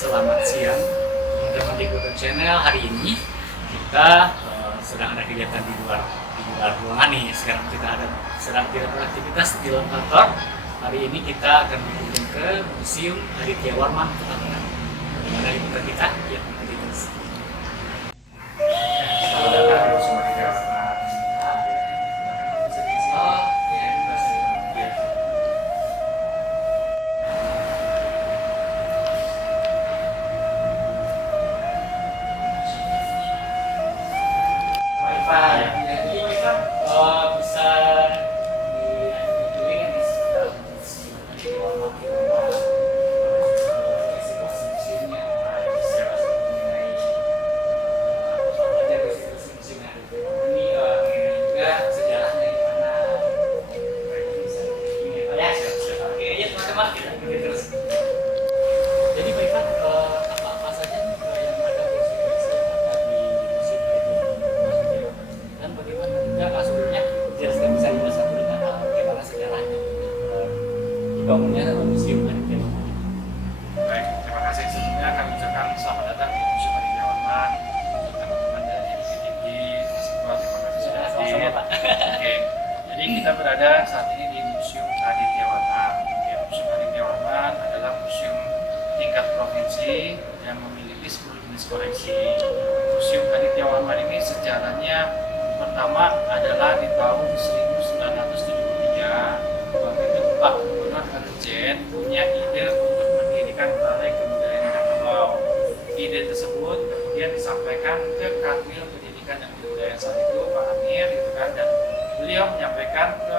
Selamat siang teman-teman di Google Channel. Hari ini kita sedang ada kegiatan di luar ruangan nih. Sekarang kita sedang dilakukan aktivitas di dalam kantor. Hari ini kita akan berkunjung ke Museum Aditya Warman Kota Medan. Bagaimana liputan kita? Ya, kita lihat. Selamat datang di Museum Aditya Warman. Jadi kita bisa ditunjukkan di sekitar di warna museumnya siapa mengenai apa saja museumnya ini juga sejarahnya gimana bisa ini ya siap. Oke ya teman-teman kita terus. Jadi Pak Ivan, apa saja yang ada koleksi ada di museum itu? Dan bagaimana juga sebelumnya jelaskan bisa satu dengan bagaimana sejarahnya dibangunnya Museum Aditya Warman. Baik, terima kasih. Sebelumnya kami ucapkan selamat datang di Museum Aditya Warman untuk teman-teman dari IPTG, mahasiswa. Terima kasih sudah hadir. Oke, jadi kita berada saat ini di Museum Aditya Warman. Museum Aditya Warman adalah museum tingkat provinsi yang memiliki 10 jenis koleksi. Museum Aditya Warman ini sejarahnya pertama adalah di tahun 1973. Waktu itu Pak Gubernur Harjen punya ide untuk mendirikan Balai Kebudayaan Minangkabau. Ide tersebut kemudian disampaikan ke Kanwil Pendidikan dan Kebudayaan saat itu Pak Amir, gitu kan, dan beliau menyampaikan ke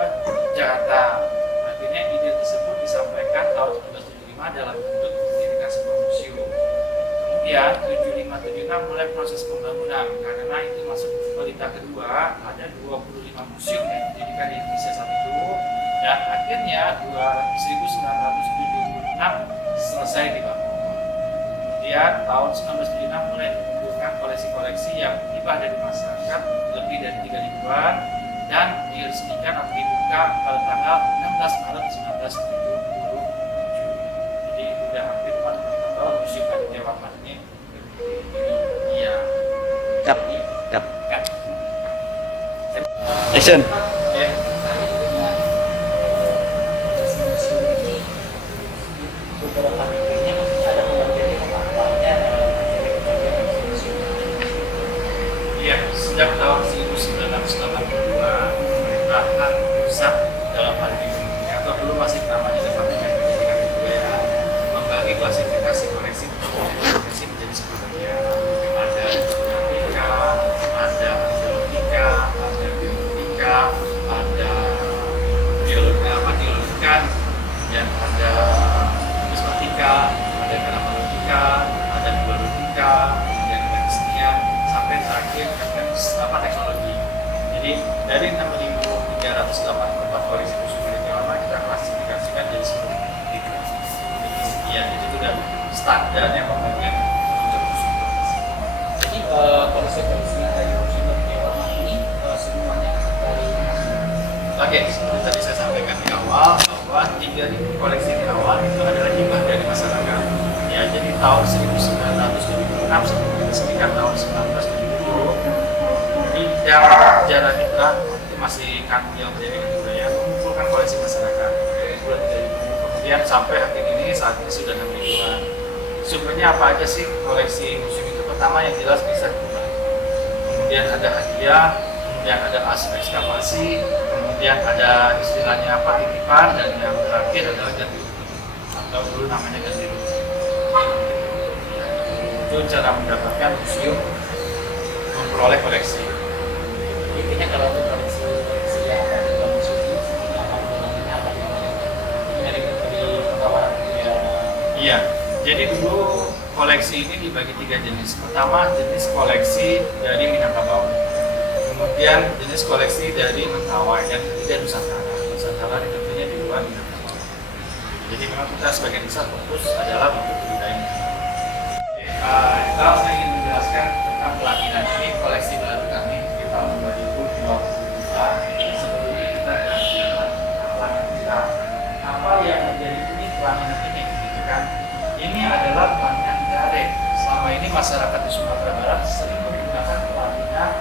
Jakarta. Akhirnya ide tersebut disampaikan tahun 1975 dalam bentuk mendirikan sebuah museum. Kemudian 75-76 mulai proses pembangunan karena itu masuk berita kedua, ada 25 museum yang didirikan di Indonesia saat itu, dan akhirnya 1976 selesai dibangun. Kemudian tahun 1976 mulai mengumpulkan koleksi-koleksi yang tiba dari masyarakat lebih dari 3 ribuan dan diresmikan atau dibuka pada tanggal 16 Maret 1977. Jadi sudah hampir 4 tahun Museum Aditya Warman ini. Iya. Kap. Action. Ya. Beberapa titiknya ada pembagian apa-apanya Iya, sejak tahun 1982 pemerintahan pusat dalam hal ini atau dulu masih namanya Departemen Pendidikan dan Kebudayaan membagi klasifikasi koleksi menjadi 10 bagian. Ada grafika, ada arkeologika, ada biotika, ada geologika, dan ada numismatika, ada gramatika, ada biologika, dan kesenian sampai terakhir teknologi. Jadi dari 6.384 koleksi Museum Aditya Warman kita klasifikasikan jadi 10 itu. Ya, jadi itu udah standarnya pembagian untuk museum. Jadi koleksi-koleksi yang ada di Museum Aditya Warman ini semuanya dari Oke, seperti tadi saya sampaikan di awal bahwa 3.000 koleksi di awal itu adalah hibah dari masyarakat. Ya, jadi tahun 1976 sebelum diresmikan tahun 1970 di Jalan Mitra itu masih Kanwil Pendidikan dan Kebudayaan mengumpulkan koleksi masyarakat. Kemudian sampai akhir ini saat ini sudah 6 ribuan. Sumbernya apa aja sih koleksi museum itu? Pertama yang jelas bisa kubah. Kemudian ada hadiah, kemudian ada hasil ekskavasi, kemudian ada istilahnya apa titipan, dan yang terakhir adalah ganti rugi atau dulu namanya ganti rugi. Itu cara mendapatkan museum memperoleh koleksi. intinya kalau untuk koleksi yang ada di dalam museum ini apa hubungannya apa dari penawaran ya. Iya, jadi dulu koleksi ini dibagi 3 jenis. Pertama jenis koleksi dari Minangkabau, kemudian jenis koleksi dari Mentawai, dan ketiga Nusantara. Nusantara ini tentunya di luar Minangkabau. Jadi memang kita sebagian besar fokus adalah untuk budaya. Kalau saya ingin menjelaskan tentang pelatihan ini, koleksi baru kami di tahun 2022. Sebelumnya kita jalan pelatihan kita. Apa yang menjadi unik pelatihan ini, gitu kan? Ini adalah pelatihan masyarakat di Sumatera Barat sering menggunakan pelaminan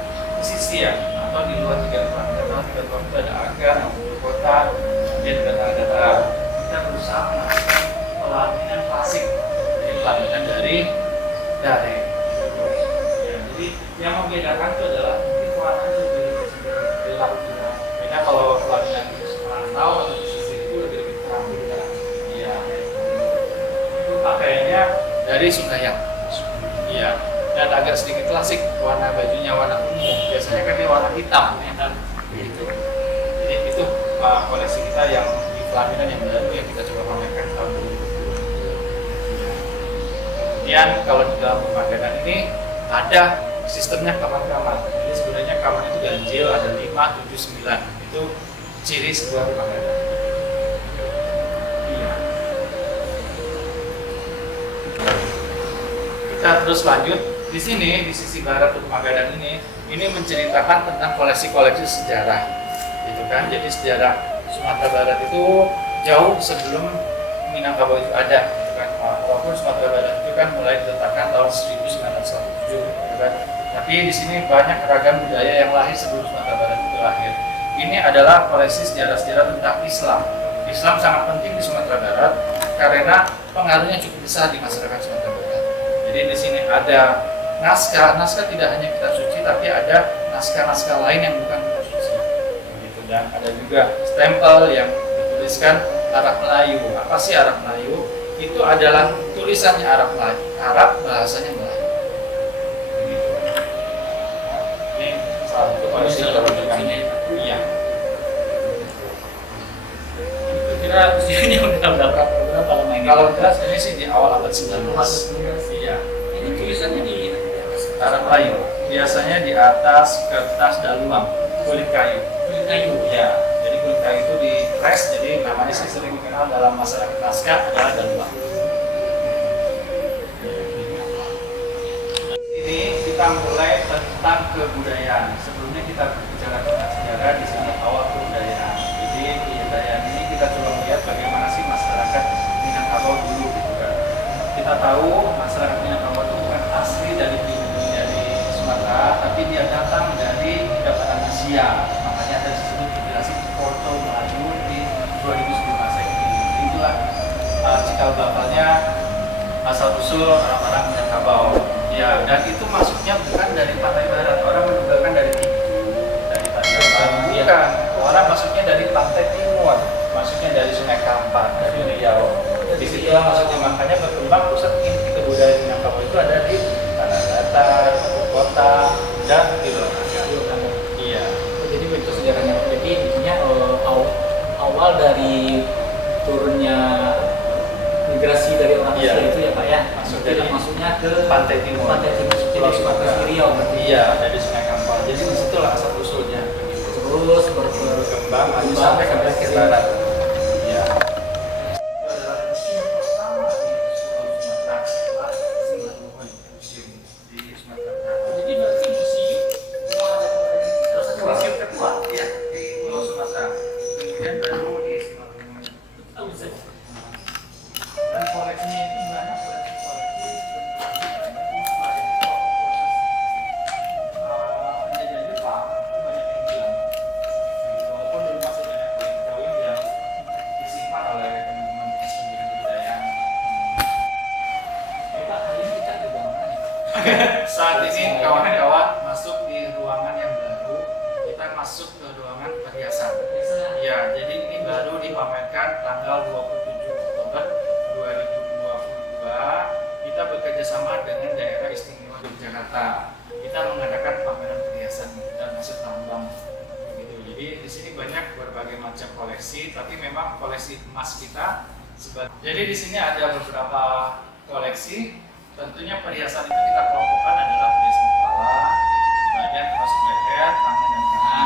pesisir atau di luar 3 ruang. Karena 3 ruang itu ada agar, kota, dan data-data. Kita berusaha melakukan pelaminan klasik, jadi pelaminan dari daring. Ya, jadi yang membedakan itu adalah mungkin warna itu lebih gelap. Beda kalau pelaminan rantau atau pesisir itu lebih terang. Ya, itu pakaiannya dari Sunggayak. Iya, dan agak sedikit klasik, warna bajunya warna ungu. Biasanya kan dia warna hitam, ya kan? Gitu. Jadi itu koleksi kita yang di pelaminan yang baru yang kita coba pamerkan tahun 2020. Kemudian kalau di dalam pemakanan ini ada sistemnya kamar-kamar. Jadi sebenarnya kamar itu ganjil, ada 5, 7, 9. Itu ciri sebuah pemakanan. Iya. Kita terus lanjut di sini, di sisi barat Pemagadan ini menceritakan tentang koleksi-koleksi sejarah, gitu kan. Jadi sejarah Sumatera Barat itu jauh sebelum Minangkabau itu ada, gitu kan. Walaupun Sumatera Barat itu kan mulai diletakkan tahun 1907, gitu kan. Tapi di sini banyak ragam budaya yang lahir sebelum Sumatera Barat itu lahir. Ini adalah koleksi sejarah-sejarah tentang Islam. Islam sangat penting di Sumatera Barat karena pengaruhnya cukup besar di masyarakat Sumatera Barat. Jadi di sini ada naskah tidak hanya kitab suci, tapi ada naskah-naskah lain yang bukan kitab suci. Gitu. Dan ada juga stempel yang dituliskan Arab Melayu. Apa sih Arab Melayu? Itu adalah tulisannya Arab Melayu, Arab bahasanya Melayu. Gitu. Ini salah satu kondisi kalau ini. Iya. Kira usianya udah berapa lama ini? Kalau jelas ini sih di awal abad 19. Iya. Ini tulisannya di Arab Melayu. Biasanya di atas kertas daluang, kulit kayu. kulit kayu. Ya, jadi kulit kayu itu di press, jadi namanya sih sering dikenal dalam masyarakat naskah adalah daluang. Ini kita mulai tentang kebudayaan. Sebelumnya kita berbicara tentang sejarah, di sini awal kebudayaan. Jadi kebudayaan ini kita coba melihat bagaimana sih masyarakat Minangkabau dulu, gitu kan. Kita tahu masyarakat Minangkabau itu bukan asli dari Sumatera, tapi dia datang dari dataran Asia. Makanya ada disebut generasi Porto Melayu di 2010 Masehi. Itulah cikal bakalnya asal usul orang-orang Minangkabau. Ya, dan itu masuknya bukan dari pantai barat. Orang mendugakan dari pantai barat. Bukan. Orang masuknya dari pantai timur. Masuknya dari Sungai Kampar, dari Riau. Disitulah masuknya, makanya berkembang pusat inti kebudayaan Minangkabau itu ada di tanah datar, kota, dan di luar negara. Iya. Jadi begitu sejarahnya. Jadi intinya awal dari turunnya migrasi dari orang Iya. Asia itu ya Pak ya. Masuknya ke Pantai Timur. Pantai Timur Pulau jadi Sumatera. Sumatera Riau berarti. Iya, dari Sungai Kampar. Jadi disitulah asal usulnya. Terus Berkembang maju sampai ke bagian barat. Iya. Itu adalah museum pertama di Sumatera setelah Simalungun, museum di Sumatera Barat. jadi berarti museum Museum kedua, iya, di Pulau Sumatera. Kemudian baru di Simalungun. Dan koleksinya itu banyak, koleksi penjajah Jepang itu banyak yang hilang. Walaupun dulu masih banyak koin-koin yang disimpan oleh teman-teman pendidikan kebudayaan. Pak, hari ini kita di mana nih? Saat ini kawan-kawan masuk di ruangan yang baru. Kita masuk ke ruangan perhiasan. Ya, jadi ini baru dipamerkan tanggal 27 Oktober 2022. Kita bekerja sama dengan Daerah Istimewa Yogyakarta. Kita mengadakan pameran perhiasan dan hasil tambang. Gitu. Jadi di sini banyak berbagai macam koleksi, tapi memang koleksi emas kita. Jadi di sini ada beberapa koleksi. Tentunya perhiasan itu kita kelompokkan adalah perhiasan kepala, badan termasuk leher, tangan dan kaki.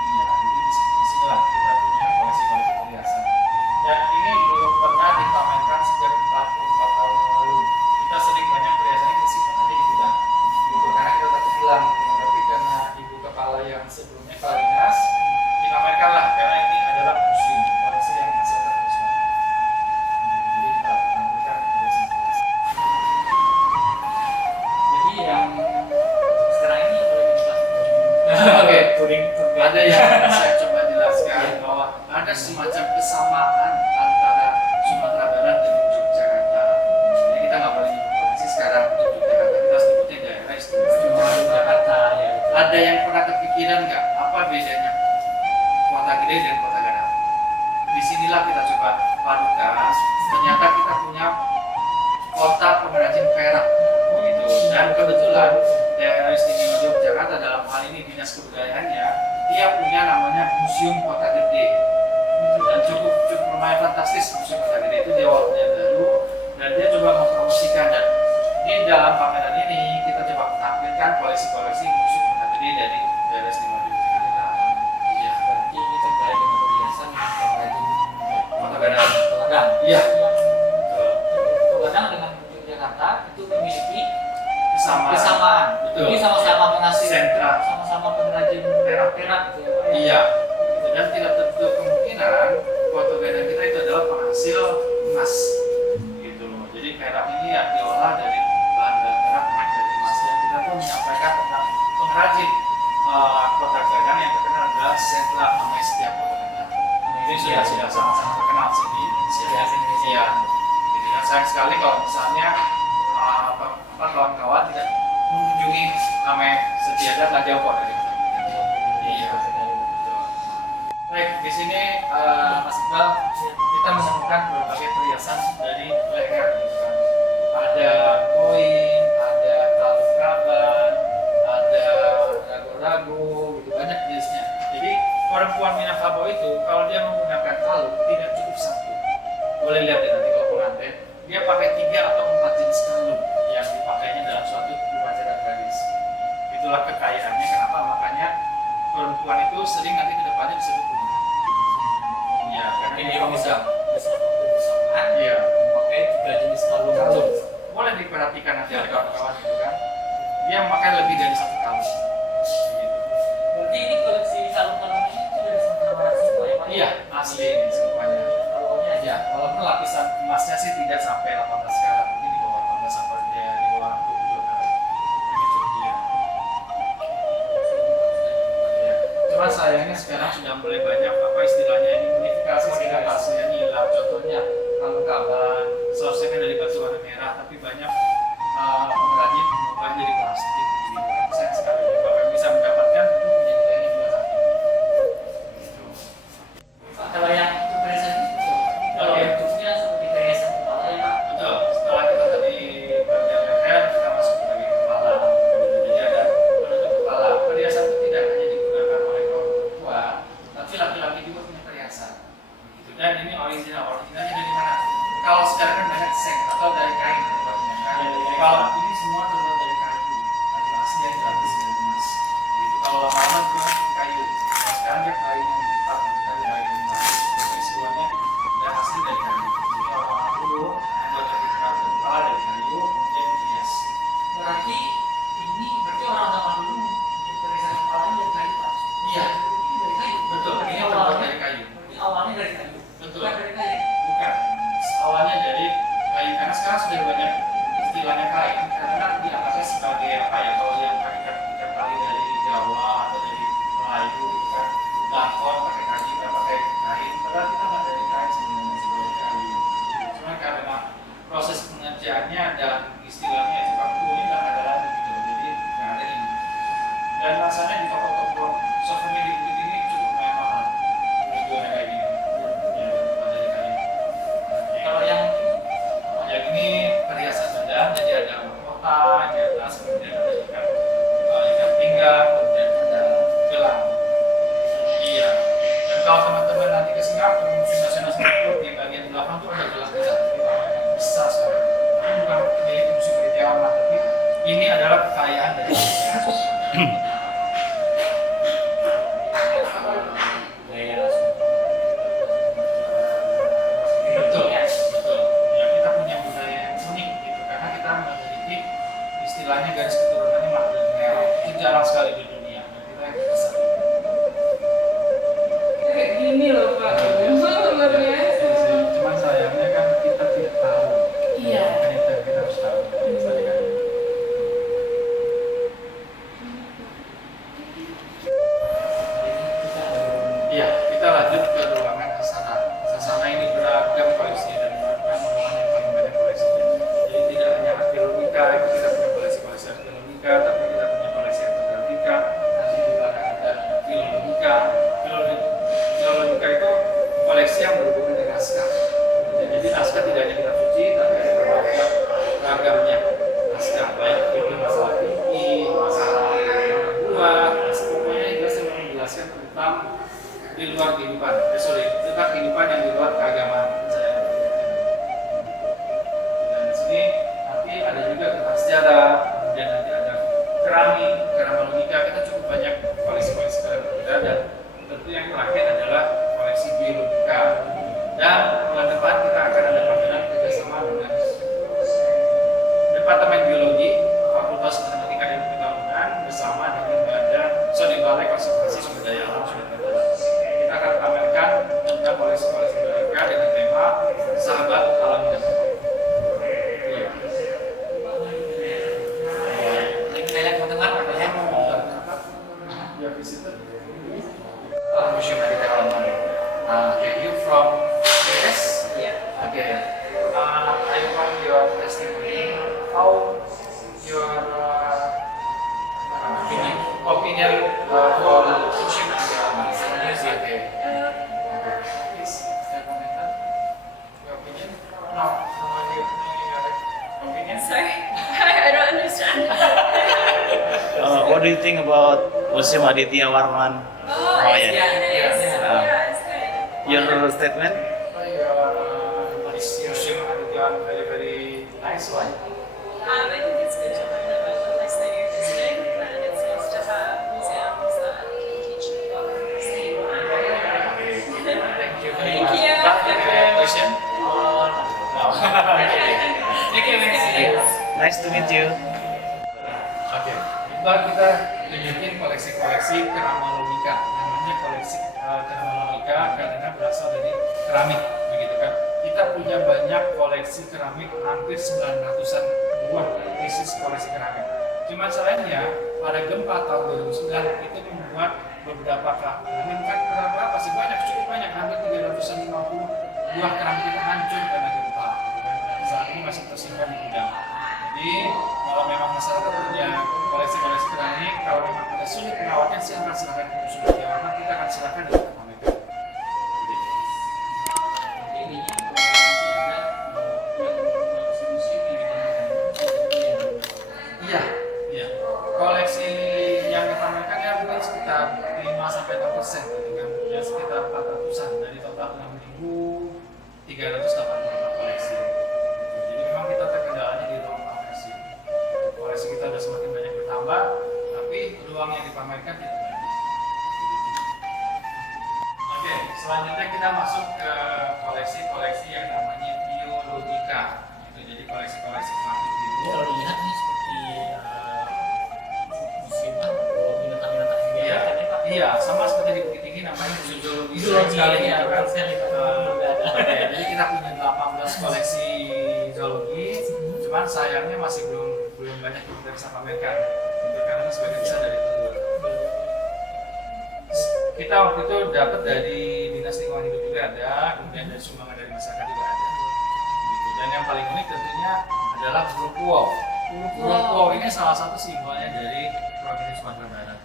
Iya, jadi di sinilah kita punya koleksi-koleksi perhiasan. Dan ini belum pernah dipamerkan sejak 44 tahun yang lalu. Kita sering banyak perhiasan yang tersimpan ada di gudang. Gitu, karena kita takut hilang. Tapi karena ibu kepala yang sebelumnya Kalinas dipamerkanlah karena ini adalah museum koleksi yang masih ada terus. Jadi kita tampilkan perhiasan-perhiasan. fantastis museum Kota Gede itu, dia waktunya baru dan dia coba mempromosikan, dan di dalam pameran ini kita coba tampilkan koleksi-koleksi museum Kota Gede dari daerah istimewa Yogyakarta. Iya. Berarti ini terkait dengan perhiasan yang pengrajin Kota Gadang. Gadang. Iya. Kota Gadang dengan Yogyakarta itu memiliki Kesamaan. kesamaan. Betul. Ini sama-sama menghasilkan, Sentra. sama-sama pengrajin perak gitu ya Pak. Iya. Dan tidak tertutup kemungkinan Kota Gadang kita itu adalah penghasil emas. Gitu loh. Jadi perak ini ya diolah dari bahan perak dari emas. Dan kita pun menyampaikan tentang pengrajin Kota Gadang yang terkenal adalah sentra namanya Setiap Kota Gadang. Ini sudah sangat terkenal sih di Indonesia. Iya. Jadi dan sayang sekali kalau misalnya kawan-kawan tidak mengunjungi namanya Setiada nggak jauh kok dari kita. Iya. Baik, di sini Mas Iqbal kita menemukan berbagai perhiasan dari leher. Ada koin, ada kalung kaban, ada rago-rago, gitu banyak jenisnya. Jadi perempuan Minangkabau itu kalau dia menggunakan kalung tidak cukup satu. Boleh lihat ya nanti kalau pengantin, dia pakai 3 atau 4 jenis kalung yang dipakainya dalam suatu upacara tradisi. Itulah kekayaannya, kenapa makanya perempuan itu sering nanti ke depannya disebut kuning. Ya, karena Ini dia bisa. bersamaan Iya. memakai 3 jenis kalung. Boleh diperhatikan nanti ada kawan-kawan gitu kan. Dia memakai lebih dari 1 kalung. Gitu. Berarti ini koleksi kalung-kalung ini itu dari Sumatera Barat semua ya Pak? Iya, asli ini semuanya. Kalungnya Ya, walaupun lapisan emasnya sih tidak sampai 18 karat, mungkin di bawah 18 sampai dia di bawah 22 karat. Begitu dia. Ya. Cuma sayangnya sekarang sudah mulai banyak apa istilahnya ini modifikasi sehingga hasilnya hilang. Contohnya kalung kaban, seharusnya kan dari batu warna merah, tapi banyak pengrajin mengubahnya jadi plastik. Gitu. Sayang sekali. Kalau yang bisa mendapatkan itu punya nilainya juga sakit. Gitu. Pak, kalau yang itu perhiasan itu, kalau Oke. bentuknya seperti perhiasan kepala ya Pak? Betul, setelah kita tadi bagian leher, kita masuk ke bagian kepala. Jadi ada penutup kepala. Perhiasan itu tidak hanya digunakan oleh kaum perempuan, tapi laki-laki juga punya perhiasan. Gitu. Dan ini originalnya dari mana? Kalau sekarang kan banyak seng atau dari kain terbuatnya kan. Kalau ini semua terbuat dari kayu, kayu asli yang dilapis dengan emas. Gitu. Kalau lama-lama juga kayu. Nah, sekarang dia kayu yang tetap dari kayu emas. Jadi semuanya dan asli dari kayu. Jadi orang-orang dulu membuat dari kepala dari kayu, kemudian dihias. Berarti orang zaman dulu bikin perhiasan kepalanya dari kayu Pak? Iya, Ini dari kayu? betul. Ini Berarti terbuat awalnya- dari kayu. berarti awalnya dari kayu? Betul. Bukan dari kayu? Bukan. Awalnya dari kayu karena sekarang sudah banyak istilahnya kain karena dianggapnya sebagai apa ya, kalau yang ikat tali dari Jawa atau dari Melayu gitu kan, lakon pakai kayu, kita pakai kain. Padahal kita nggak dari kain sebenarnya, sebagai kayu. Cuma karena proses pengerjaannya dan istilahnya itu waktu ini nggak ada lagi gitu, jadi nggak ada ini. Dan rasanya di toko-toko souvenir di bukit ini cukup lumayan mahal. Jualnya kayak gini. Ya, dari kayu. Kalau yang Yang ini perhiasan badan, jadi ada mahkota di atas, kemudian ada ikat pinggang, kemudian ada gelang. Iya. Dan kalau teman-teman nanti ke Singapura, Museum Nasional Singapura di bagian belakang tuh ada gelang kita, besar sekali. Ini bukan milik Museum Ritiawan, tapi ini adalah kekayaan dari gaya langsung. Betul, betul. Ya, kita punya budaya yang unik gitu karena kita memiliki istilahnya garis keturunannya matrilineal. Itu jarang sekali di dunia. Dan kita yang besar. Kayak gini loh Pak, luar biasa. Cuman sayangnya kan kita tidak tahu. Iya. Kan itu yang kita harus tahu. Misalnya kan. sahabat alam dan iya. Ini kita lihat teman-teman ya. You have visited? Museum Aditya Warman. Okay, you from US? Yeah. Okay. I want your testimony. How your opinion for Museum Aditya Warman? Okay. Please, saya komentar. Your opinion? No, your opinion. Sorry, I don't understand. What do you think about Museum Aditya Warman? Oh, Oh, it's yeah. good. It is. Yeah. Yeah, it's good. Your statement? This museum Aditya very very nice one. I think it's good to learn about the place that you're visiting, and it's nice to have museums that can teach you about the same. Thank you very Thank much. you. Question? No. Thank you, Thanks. Nice to meet you. Oke, kita tunjukin koleksi-koleksi keramik. Namanya koleksi keramik karena berasal dari keramik, begitu kan? Kita punya banyak koleksi keramik, hampir 900-an buah pieces koleksi keramik. Cuma sayangnya pada gempa tahun 2009 itu membuat beberapa keramik kan berapa sih cukup banyak, hampir 350 buah keramik kita hancur karena gempa. Gitu kan? Dan saat ini masih tersimpan di gudang. Jadi kalau memang masyarakat punya koleksi-koleksi keramik, kalau memang ada sulit merawatnya, silakan ke Museum Aditya Warman, kita akan silakan dan kita pamerkan. Iya, iya. Koleksi yang dipamerkan ya mungkin sekitar 5-6% gitu kan, ya sekitar 400-an dari total 6.384 koleksi. Jadi memang kita terkendalanya di ruang pamer sih. Koleksi kita sudah semakin banyak bertambah, tapi ruang yang dipamerkan tidak banyak. Oke, selanjutnya kita masuk ke koleksi-koleksi yang namanya biologika. Itu jadi koleksi-koleksi keramik Ini gitu. kalau dilihat nih seperti museum binatang-binatang yang Iya, kan ya, Pak? iya, sama seperti di Bukit Tinggi namanya museum zoologi. Zoologi, Sekali iya, gitu kan. saya lihat. Oke, jadi kita punya 18 koleksi zoologi, cuman sayangnya masih belum banyak yang kita bisa pamerkan. Itu karena sebagian besar dari telur. Kita waktu itu dapat dari Dinas Lingkungan Hidup juga ada, kemudian dari sumbangan dari masyarakat juga ada. Gitu. Dan yang paling unik tentunya adalah burung puau. Burung puau ini salah satu simbolnya dari Provinsi Sumatera Barat.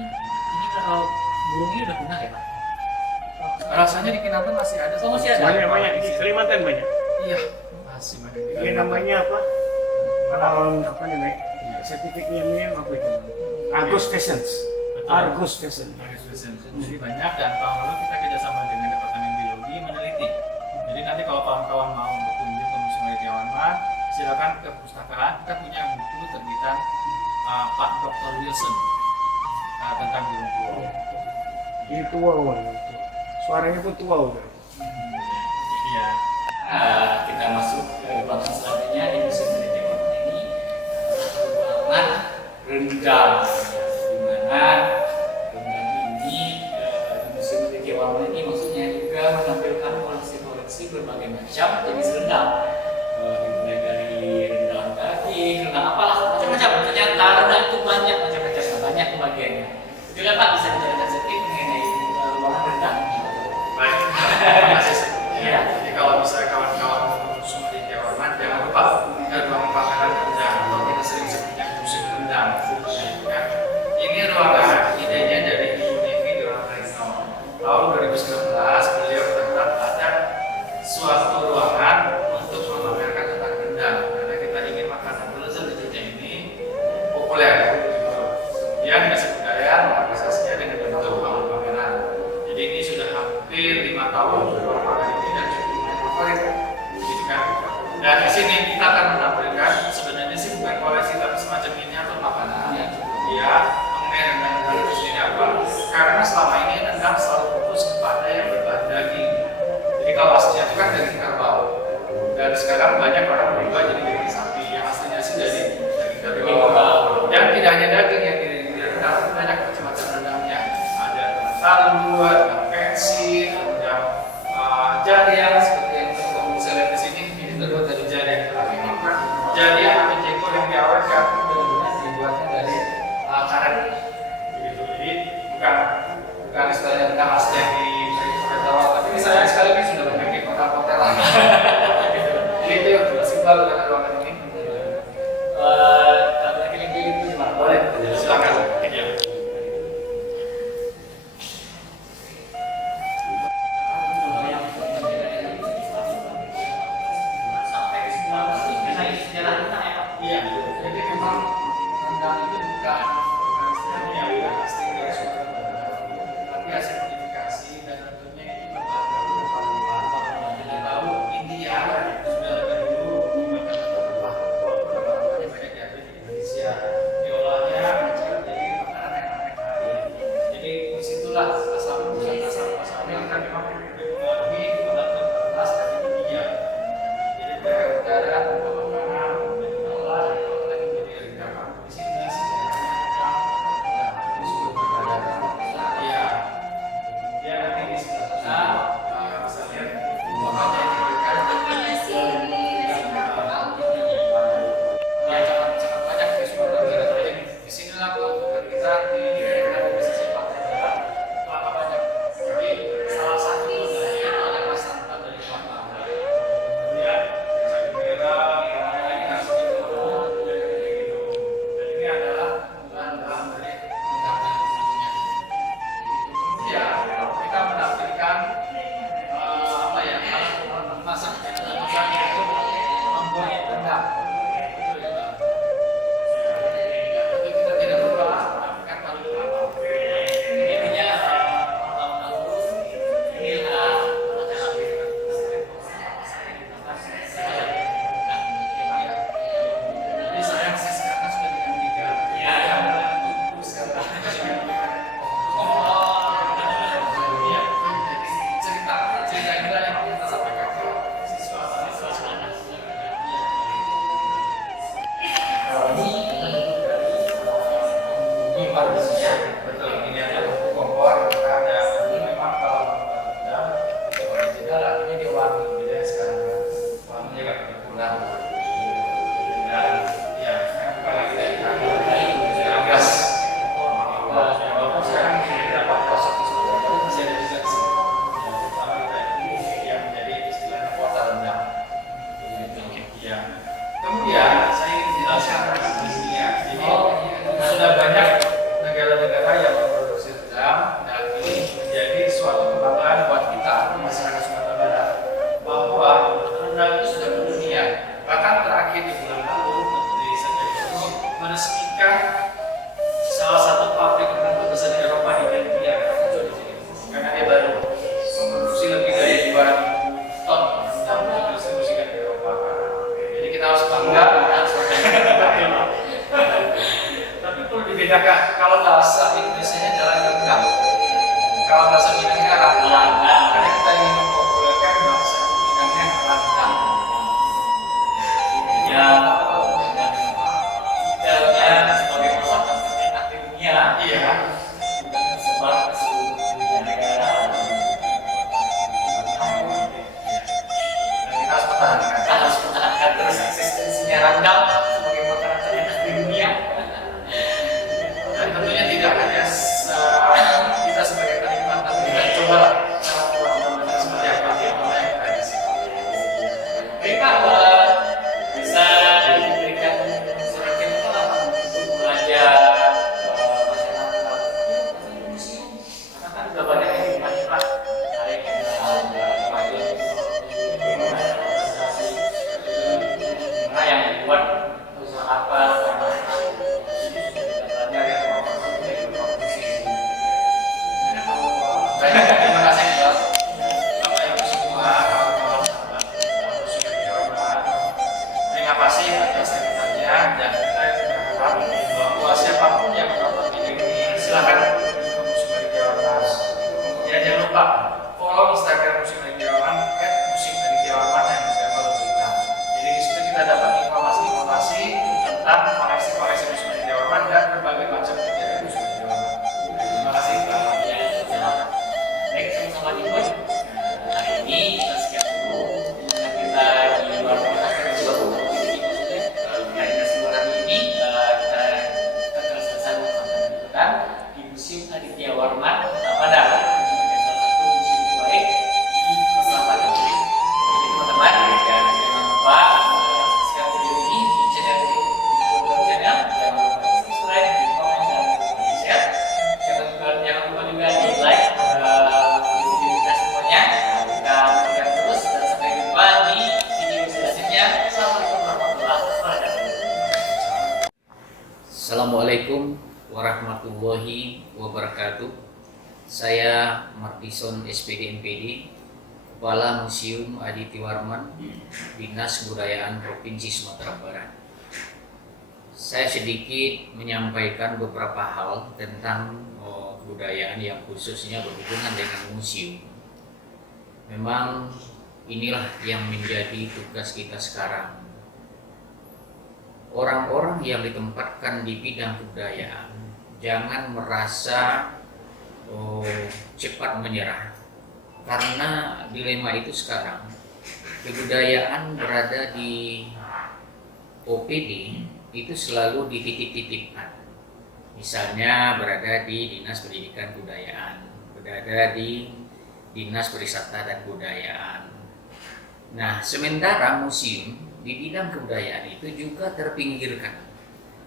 Ini kalau burung ini udah punah ya, Pak? Rasanya di Kinantan masih ada. Oh, masih ada? Banyak di Kalimantan banyak. Iya, masih banyak. di Ini Kalimantan. namanya apa? Apa namanya? Sertifikatnya apa itu? Argus Pheasants. Betul. Argus Pheasants. Jadi banyak, dan tahun lalu kita kerjasama dengan Departemen Biologi meneliti. Jadi nanti kalau kawan-kawan mau berkunjung ke Museum Aditya Warman, silakan ke perpustakaan. Kita punya buku terbitan Pak Dr. Wilson tentang burung puau. Ini tua udah. Suaranya pun tua udah. Iya. Kita masuk ke ruangan selanjutnya di Museum Aditya Warman ini, ruangan rendang, di mana rendang ini di Museum Aditya Warman ini maksudnya juga menampilkan koleksi-koleksi berbagai macam jenis rendang, mulai dari rendang daging, rendang apalah macam-macam. Ternyata rendang itu banyak macam-macam, banyak pembagiannya. Itu kan Pak bisa dijelaskan sedikit mengenai ruangan rendang ini. Baik, terima kasih. Iya. Jadi kalau misalnya kawan-kawan Museum Aditya Warman, jangan lupa ke ruang pameran rendang, atau kita sering sebutnya museum rendang. Nah, ini ruangan idenya dari Ibu Devi Doratresno. Tahun 2019 beliau berharap ada suatu ruangan untuk memamerkan tentang rendang, karena kita ingin makanan lezat-lezatnya ini populer. Kemudian Dinas Kebudayaan mengapresiasinya dengan bentuk pameran. Jadi ini sudah hampir 5 tahun ruang pamer ini dan cukup favorit, gitu kan. Dan di sini kita akan menampilkan sebenarnya sih bukan koleksi tapi semacam miniatur makanan. Ya, mengenai rendang-rendang itu sendiri apa? Karena selama ini rendang selalu fokus kepada yang berbahan daging. Jadi kalau aslinya itu kan daging kerbau. Dan sekarang banyak orang berubah jadi daging sapi. Yang aslinya sih dari daging kerbau. Dan tidak hanya daging yang di rendang, tapi banyak macam-macam rendangnya. Ada rendang talu, rendang pensi, rendang jarian seperti yang kamu bisa lihat di coba dengan ruangan ini? Kalau keliling-keliling itu gimana? Boleh, silakan. Ya. Iya, jadi memang rendang itu bukan istilahnya bukan asli dari suatu negara, tapi hasil modifikasi dan tentunya ini beberapa kita tahu India sudah lebih dulu menggunakan rempah, walaupun rempah-rempahnya banyak diambil di Indonesia, diolahnya jadi makanan yang aneh-aneh. Jadi disitulah asal-usulnya kan memang dipengaruhi menggunakan kertas dari India. Jadi dari udara membawa makanan diolah dan diolah lagi menjadi rendang. Di sini sejarahnya disebut rendang. Iya. Dia nanti di sebelah sana bisa lihat makanya yang diberikan. Ya sangat banyak di suatu negara. Jadi di sinilah keuntungan kita di bisnis partai barat kelapa banyak. Jadi salah satu modalnya adalah santan dari kelapa. Ya, cabai merah, ini nasi goreng, dan gitu. Dan ini adalah bahan-bahan dari rendangan tentunya. Ya, kita menampilkan apa ya, alat masak misalnya itu membuat rendang. Itu ya, Pak. Tapi kita tidak lupa menampilkan palu kelapa. Intinya tahun lalu ini Jadi sayang sih sekarang sudah dengan tiga. Ya. Tunggu sekarang. Oh, iya. Jadi cerita inilah yang kita sampaikan ke siswa-siswa. Ini manusia. Betul. Ini adalah buku kompor. Ada ini memang kalau rendang itu original artinya dia wangi. Beda sekarang kan. Wanginya nggak pakai gula. Dan ya, bukan lagi dari sekarang gas. Walaupun sekarang beberapa proses di seluruh negara masih ada juga sih. Yang pertama kita ini yang menjadi istilahnya kuota rendang. Ya. Kemudian saya ingin jelaskan tentang bisnisnya. Jadi sudah banyak negara-negara yang memproduksi rendang dan ini menjadi suatu kebanggaan buat kita masyarakat Sumatera Barat bahwa rendang itu sudah mendunia. Bahkan terakhir di bulan lalu Menteri Sandiaga meresmikan salah satu pabrik rendang terbesar di Eropa di Belgia di sini karena dia baru memproduksi lebih dari 2.000 ton rendang untuk didistribusikan di Eropa. Jadi kita harus bangga dengan tapi perlu dibedakan kalau bahasa Indonesia adalah rendang, kalau bahasa Minangnya rendang. Karena kita ingin mempopulerkan bahasa Minangnya rendang. ya detailnya sebagai masakan terenak di dunia. Iya. Bukan tersebar ke seluruh negara. Dan kita harus pertahankan. Kita harus pertahankan terus eksistensinya rendang sebagai makanan terenak di dunia. Dan tentunya tidak hanya kita sebagai penikmat, tapi kita coba cara pembuatan seperti apa yang kita isi. Baik Pak, bisa diberikan sedikit pengalaman untuk belajar masyarakat museum karena kan sudah banyak yang dimana Pak hari kemajuan mana yang membuat Assalamualaikum warahmatullahi wabarakatuh. Saya Martison SPD MPD, Kepala Museum Aditya Warman, Dinas Kebudayaan Provinsi Sumatera Barat. Saya sedikit menyampaikan beberapa hal tentang kebudayaan yang khususnya berhubungan dengan museum. Memang inilah yang menjadi tugas kita sekarang. Orang-orang yang ditempatkan di bidang kebudayaan jangan merasa cepat menyerah, karena dilema itu sekarang kebudayaan berada di OPD itu selalu dititip-titipkan. Misalnya berada di Dinas Pendidikan Kebudayaan, berada di Dinas Pariwisata dan Kebudayaan. Nah, sementara museum di bidang kebudayaan itu juga terpinggirkan.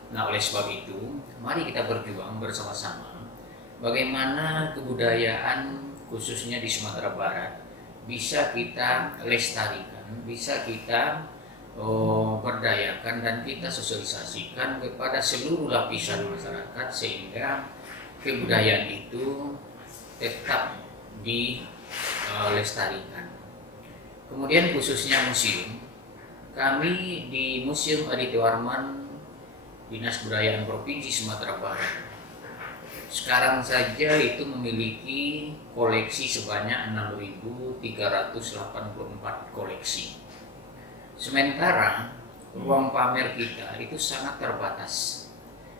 Nah, oleh sebab itu, mari kita berjuang bersama-sama bagaimana kebudayaan khususnya di Sumatera Barat bisa kita lestarikan, bisa kita berdayakan dan kita sosialisasikan kepada seluruh lapisan masyarakat sehingga kebudayaan itu tetap dilestarikan. Kemudian khususnya museum, kami di Museum Aditya Warman Dinas Kebudayaan Provinsi Sumatera Barat sekarang saja itu memiliki koleksi sebanyak 6.384 koleksi. Sementara ruang pamer kita itu sangat terbatas,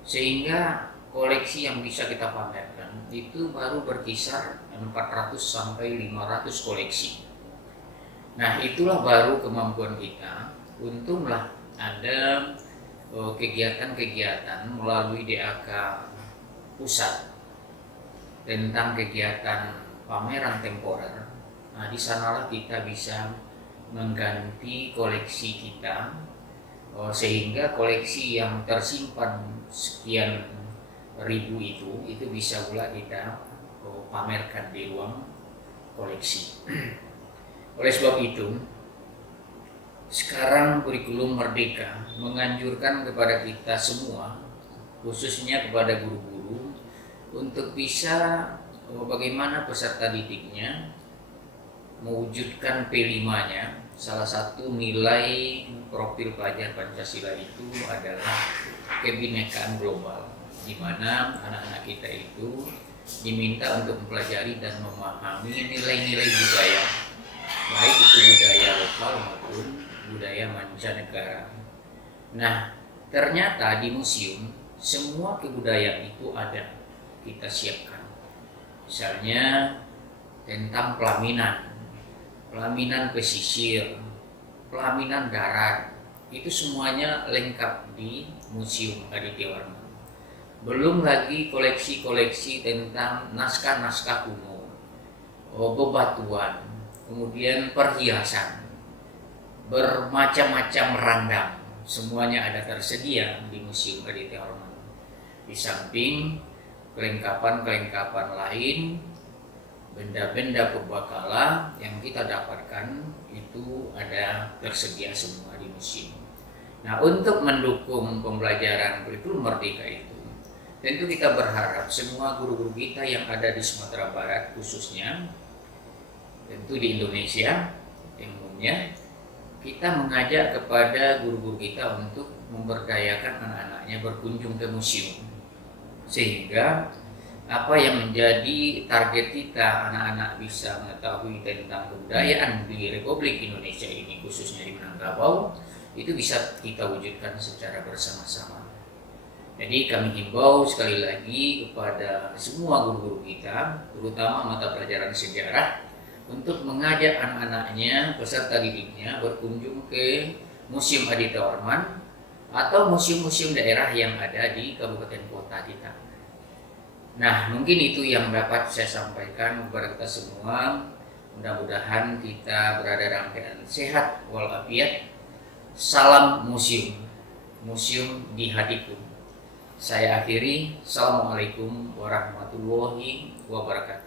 sehingga koleksi yang bisa kita pamerkan itu baru berkisar 400 sampai 500 koleksi. Nah, itulah baru kemampuan kita. Untunglah ada kegiatan-kegiatan melalui DAK pusat tentang kegiatan pameran temporer. Nah, di sanalah kita bisa mengganti koleksi kita sehingga koleksi yang tersimpan sekian ribu itu bisa pula kita pamerkan di ruang koleksi. Oleh sebab itu, sekarang kurikulum Merdeka menganjurkan kepada kita semua, khususnya kepada guru-guru, untuk bisa bagaimana peserta didiknya mewujudkan P5-nya. Salah satu nilai profil pelajar Pancasila itu adalah kebinekaan global, di mana anak-anak kita itu diminta untuk mempelajari dan memahami nilai-nilai budaya, baik itu budaya lokal maupun budaya mancanegara. Nah, ternyata di museum semua kebudayaan itu ada, kita siapkan. Misalnya tentang pelaminan pesisir, pelaminan darat, itu semuanya lengkap di Museum Aditya Warman. Belum lagi koleksi-koleksi tentang naskah-naskah kuno, bebatuan, kemudian perhiasan, bermacam-macam randang, semuanya ada tersedia di Museum Aditya Warman. Di samping kelengkapan-kelengkapan lain, benda-benda purbakala yang kita dapatkan itu ada tersedia semua di museum. Nah, untuk mendukung pembelajaran kurikulum Merdeka itu, tentu kita berharap semua guru-guru kita yang ada di Sumatera Barat khususnya, tentu di Indonesia umumnya, kita mengajak kepada guru-guru kita untuk memberdayakan anak-anaknya berkunjung ke museum, sehingga apa yang menjadi target kita, anak-anak bisa mengetahui tentang kebudayaan di Republik Indonesia ini, khususnya di Minangkabau, itu bisa kita wujudkan secara bersama-sama. Jadi kami himbau sekali lagi kepada semua guru-guru kita, terutama mata pelajaran sejarah, untuk mengajak anak-anaknya, peserta didiknya berkunjung ke Museum Aditya Warman atau museum-museum daerah yang ada di kabupaten kota kita. Nah, mungkin itu yang dapat saya sampaikan kepada kita semua. Mudah-mudahan kita berada dalam keadaan sehat walafiat. Salam museum, museum di hatiku. Saya akhiri. Assalamualaikum warahmatullahi wabarakatuh.